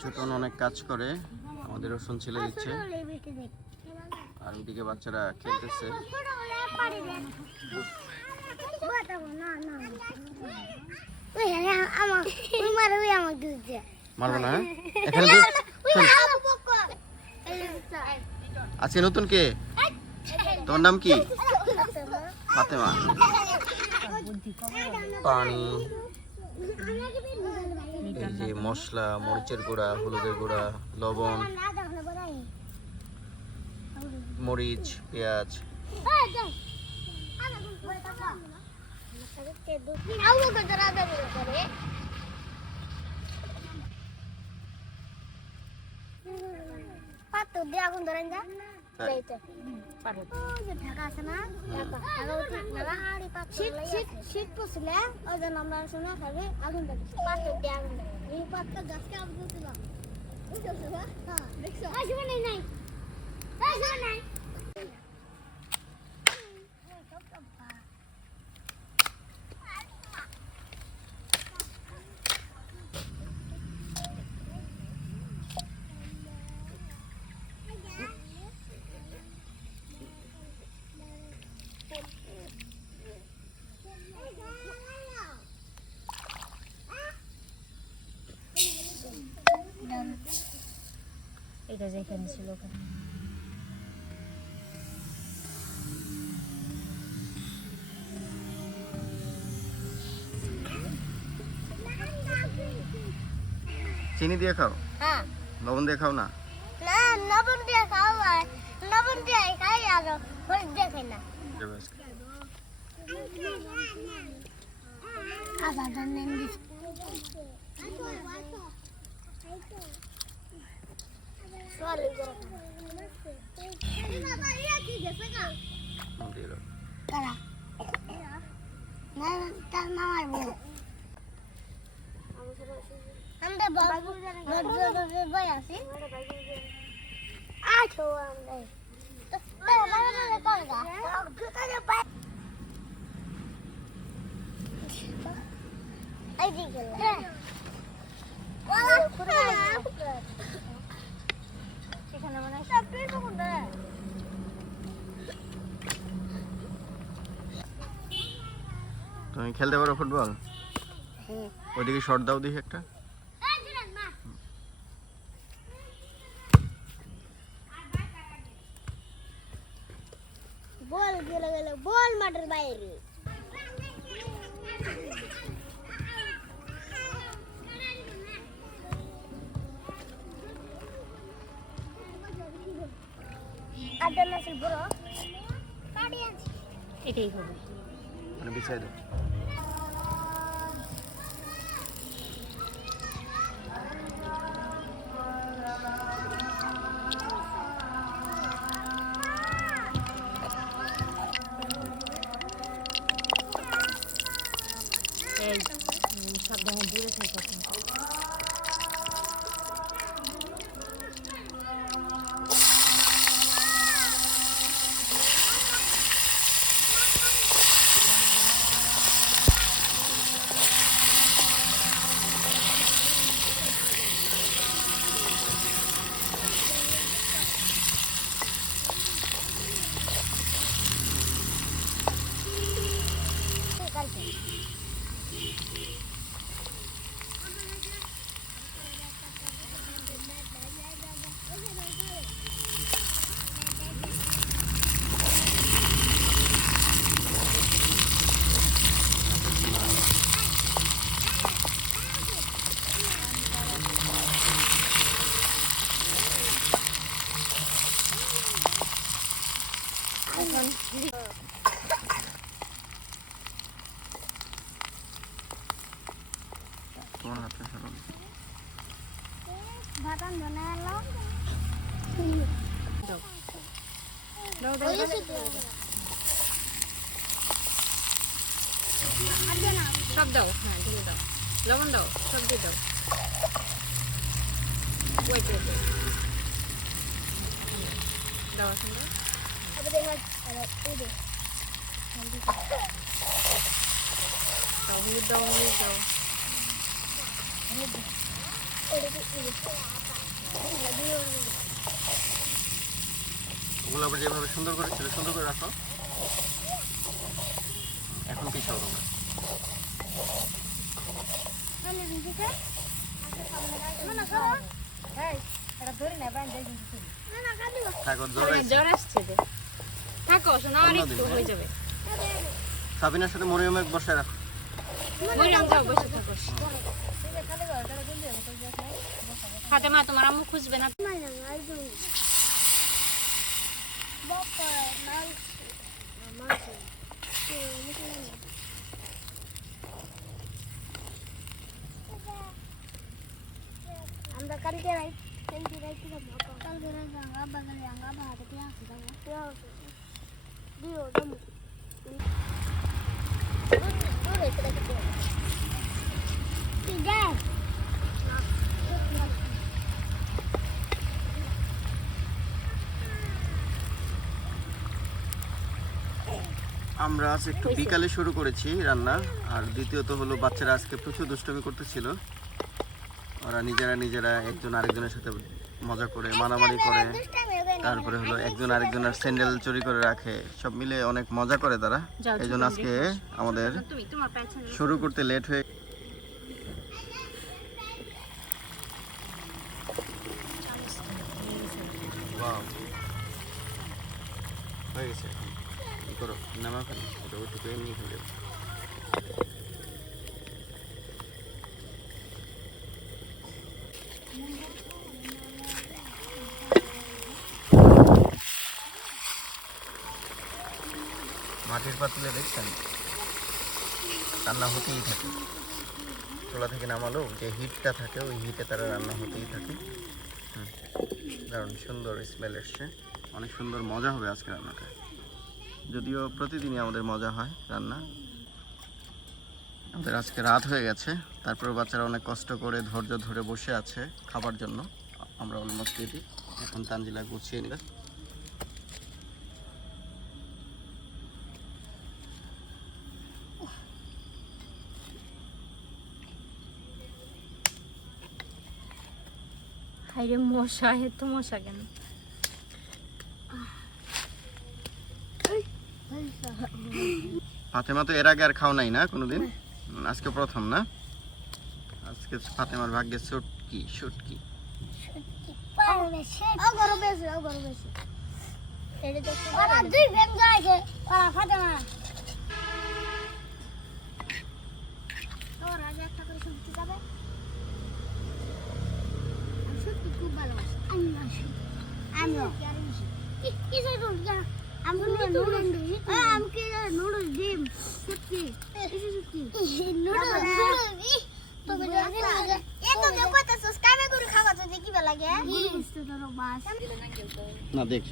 ছোটন অনেক কাজ করে, আমাদের রসুন ছিলে দিচ্ছে, আর ওইদিকে বাচ্চারা খেলতেছে। মারবো না, এখানে আজকে নতুন কে? তোমার নাম কি? ফাতেমা। পানি, এই যে মশলা, মরিচের গুঁড়া, হলুদের গুঁড়া, লবণ, মরিচ, পেঁয়াজ। আগুন ধরেন যা ঢাকা আছে না, শীত পড়ছিলে ওই জন্য আমরা শোনা খাবে আগুন পাথর দিয়ে আগুন এই পাথর গাছকে আগুন দিয়েছিলাম। এটা যেখানে ছিল ওখানে চিনি দিয়ে খাও? হ্যাঁ। লবণ দিয়ে খাও না? না, লবণ দিয়ে খাও, আর লবণ দিয়ে খাই আর হলুদ দিয়ে খাই না। আবার নেন দিস সোয়ালি করে বাবা ইয়া কি গেছে গা দিলো কারা না তার মামার বউ আমরা বাবু ভাই আছি আছো আমরা তো মামা না করগা জুতা যে পায় এই দিকে এখানে মানে সব কিছু কোনটা তুমি খেলতে পারো ফুটবল? হ্যাঁ। ওইদিকে শট দাও দেখি একটা। বল গেল বল মাঠের বাইরে আদনাসের বড় কাটি আছে এটাই হবে মানে বিছাই দাও। এই সাবধানে দূরে থাকো তোমার হাতে সালাম ভাতান বানালো দাও দাও সব দাও হ্যাঁ দিয়ে দাও লবণ দাও সব দিয়ে দাও ওয়েট ওয়েট দাও আসুন দাও আবার দেখো এই দে হলুদ দাও, হলুদ দাও। ওগুলো আবার যেভাবে সুন্দর করে ছিল সুন্দর করে রাখো। এখন কি খাও তোমরা? থাকো, জ্বর আসছে যে। থাকো শোনো, আর একটু হয়ে যাবে। সাবিনার সাথে মরিয়মে বসে রাখো। মরিয়ম যাও, বসে থাকো। ফাতেমা, তোমার আম্মু খুঁজবে না? আমরা কালকে রাইট কালকে রাঙ্গা বাগালে রাঙ্গা ভাতে পেঁয়াজ দাও দিও দম দূরে চলে গেছে ঠিক আছে আমরা আজ একটু বিকালে শুরু করেছি রান্না। আর দ্বিতীয়ত হলো বাচ্চারা আজকে প্রচুর দুষ্টুমি করতেছিল। ওরা নিজেরা একজন আরেকজনের সাথে মজা করে মারামারি করে, তারপরে হলো একজন আরেকজনের স্যান্ডেল চুরি করে রাখে, সব মিলে অনেক মজা করে তারা। এই জন্য আজকে আমাদের শুরু করতে লেট হয়ে হয়ে গেছে। কি করো, নামা ফেলো, ওটা ওইটুকু এমনি ফেলে দেবো। মাটির পাতিলে দেখছেন রান্না হতেই থাকে, চুলা থেকে নামালো যে হিটটা থাকে ওই হিটে তারা রান্না হতেই থাকে। দারুণ সুন্দর স্মেল এসছে, অনেক সুন্দর মজা হবে আজকে রান্নাটা। যদিও প্রতিদিনই আমাদের মজা হয় রান্না। আমাদের আজকে রাত হয়ে গেছে, তারপরে বাচ্চারা অনেক কষ্ট করে ধৈর্য ধরে বসে আছে খাবার জন্য। আমরা অলমোস্ট রেডি। এখন তানজিলা গুছিয়ে নিলাম। হাইরে মশা, এত মশা কেন? ফাতেমা তো এর আগে আর খাও নাই না কোনোদিন, আজকে প্রথম না? আজকে ফাতেমার ভাগ্যে শুটকি। না দেখ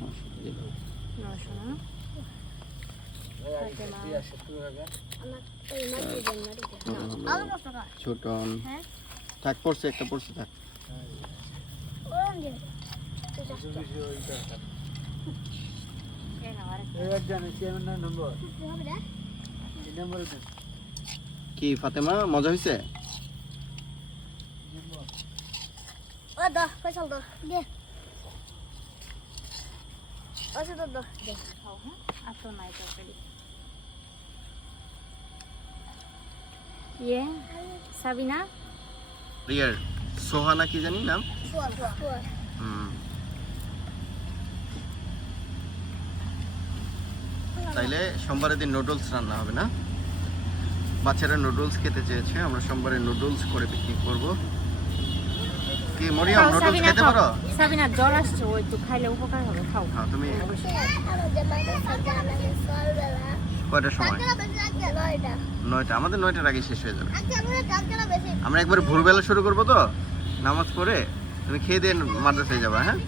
ছোটন থাক, পড়ছে একটা পড়ছে থাক। কি ফাতেমা মজা হয়েছে? সাবিনা, সোহানা কি জানি নাম। তাইলে সোমবারের দিন নুডলস রান্না হবে না? বাচ্চারা নুডলস খেতে চেয়েছে, আমরা সোমবারে নুডলস করে পিকনিক করব। কি মরিয়ম নুডলস খেতে পারো? সাবিনা জ্বর আসছে, ওই তো খাইলে উপকার হবে, খাও। হ্যাঁ তুমি কয়টার সময়? 9টা। আমাদের 9টার আগে শেষ হয়ে যাবে। আমরা একবার ভোরবেলা শুরু করবো তো, নামাজ পড়ে তুমি খেয়ে দিয়ে মাদ্রাসায় যাবা। হ্যাঁ